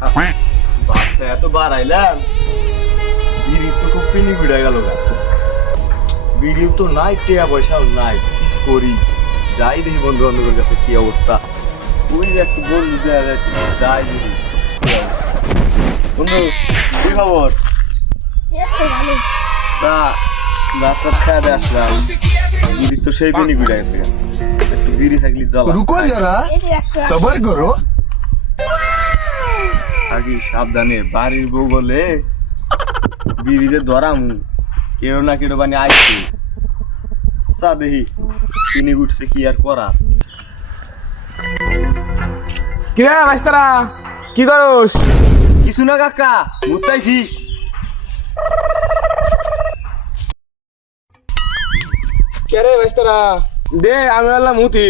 বাচ্চা এত বার আইলাম, বিড়ির তো খুব পিনি ঘুরে গেল গা। বিড়িও তো নাই, টেয়া পয়সাও নাই, কি করি? যাই দেখি বন্ধু বান্ধবের কাছে কি অবস্থা। ওই যে একটু বন্ধু দেওয়া যায়, যাই দেখি বন্ধু কি খবর? তা রাস্তার খাওয়া আসলাম, বিড়ি তো সেই পিনি ঘুরে গেছে, একটু বিড়ি থাকলে জ্বালা। रुको जरा सबर करो থাকি সাবধানে, বাড়ির বউ বলে বিড়ি যে ধরামু, কেউ না কেউ বানি আইছে। সা দেখি পিনি উঠছে কি আর করা। কিরে মাস্টারা কি করস? কিছু না কাকা, মুতাইছি। কে রে মাস্টারা? দে আমি আল্লাহ মুতি